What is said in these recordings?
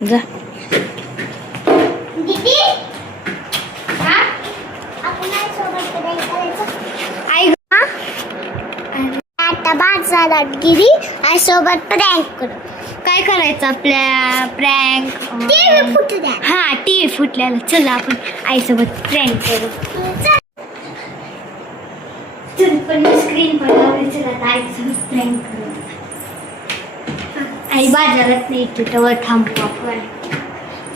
जा दीदी हा आपण सोबत करायचं आई आता बाजारात गेली आई सोबत प्रँक करू. काय करायचं आपल्या प्रँक? टीव्ही फुटू द्या. हा टीव्ही फुटल्याला चला आपण आईसोबत प्रँक करू. चल पण स्क्रीन पण लावली. चला आता आईसोबत प्रँक करू. आई बाजारात नाही तुझ्यावर थांबू आपण.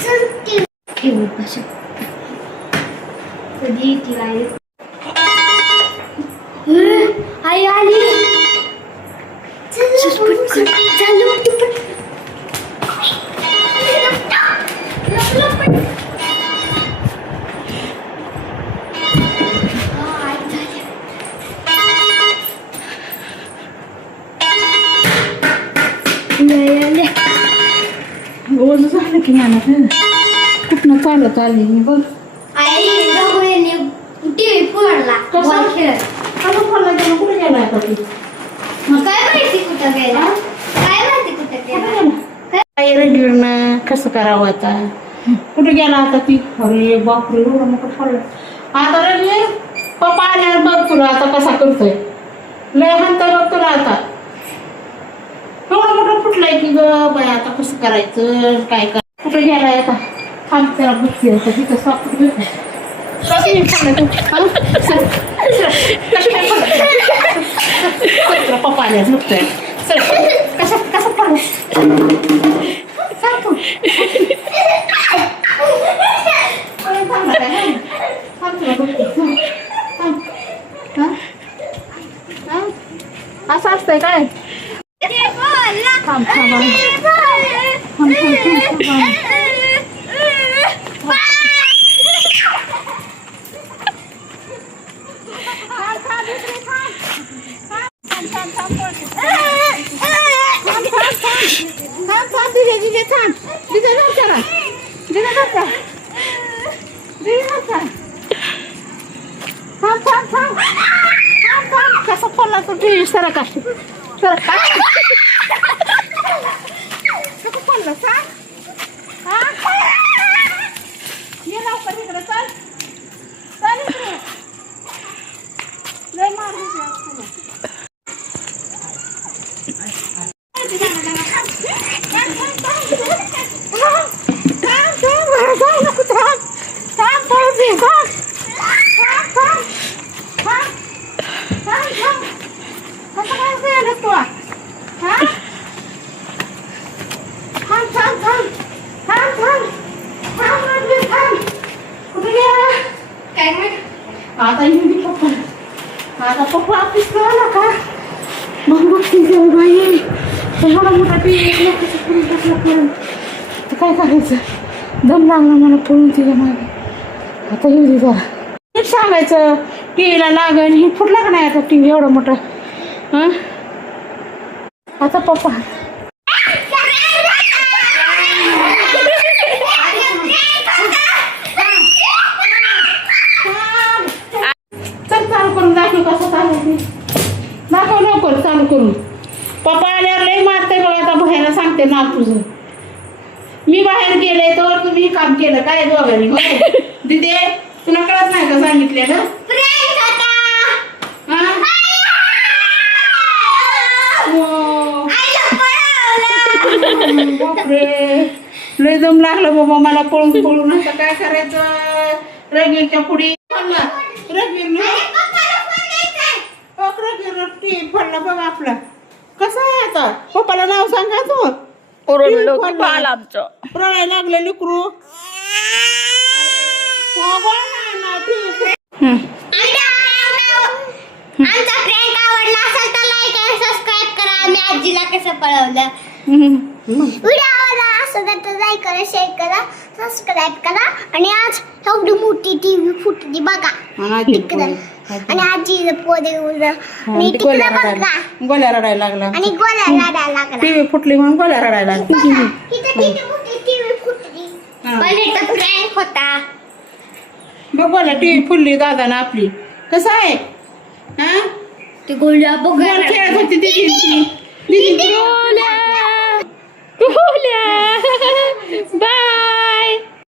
चल टीव्ही ठेवू कसं कधी ती आई आई आली. चल पटकन चालू तू पण. रोज झालं की मला कुठनं चालत आली मी बघ. आई गवळीने टीव्ही फोडला. कसं? बॉल खेळत. कसं फोडला गेला? कुठे गेला आता ती? मग काय माहिती कुठं गेला? काय माहिती कुठं गेला? काय रंगीनं कसं करावं आता? कुठे गेला आता ती? अरे बापरे एवढं मोठं फोडलं. आता रंगीर पप्पा आल्यावर बघ तुला आता कसा करतोय. लय हाणता बघ तुला आता. एवढं मोठं फुटलंय की ग बाय आता कसं करायचं काय कर. कुठे गेलाय आता? थांब त्याला बघते आता तिथं सापड घेतो. कसं नाही फोडलं तू? हा? चल. कसं काय फोडलं? तुला पप्पा आल्यावर बघतोय. चल. कसं फोडलं? सांग तू. थांब ना काय, हा? थांब तुला बघते. थांब. हा? हा? असं असतंय काय? थांब थांब कसं फोडला तू टीव्ही सरा का कसं फोडलं सांग. हा ये लवकर इकडे चल चल इकडे लय मार आता येऊ पप्पा. आता पप्पा ऑफिस आला का मग बघते बाई एवढा मोठा टीव्ही काय करायचं. दम लागला मला पळून तिला मागे. आता येऊ दे जरा नीट सांगायचं टीव्हीला लागण हे फुटला का नाही आता टीव्ही एवढा मोठा. हा आता पप्पा चालू करून दाखव कसं चालू दाखव लवकर चालू करून. पप्पा आल्यावर लई मारते बघ आता बाहेर सांगते ना तुझं. मी बाहेर गेले तर तुम्ही काम केलं काय दोघांनी? दिदे तुला कळत नाही का सांगितलेलं? बापरे लय दम लागलं बाबा मला पळून पळून. आता काय करायचं रंगीरच्या पुढे फडला बघ आपला कसं आहे आता. पप्पाला नाव सांगा तू. रडायला लागले लिकरू. आमचा प्रँक आवडला असेल तर लाईक आणि सबस्क्राईब करा. आम्ही आजीला कसं पळवलं. व्हिडिओ आवडला असेल तर लाईक करा शेअर करा सबस्क्राईब करा. आणि आज एवढी मोठी टीव्ही फुटली बघा तिकडं. आणि आजी पोरे आणि तिकडे बघा गोल्या रडायला लागला. आणि गोल्या रडायला लागला. टीव्ही फुटली म्हणून गोल्या रडायला लागली. तिथे किती मोठी टीव्ही फुटली. पण इथं प्रँक होता. बघ गोल्या टीव्ही फुटली दादाना आपली. कसं आहे हा ते गोळ्या बघ खेळत होती ती. गोळ्या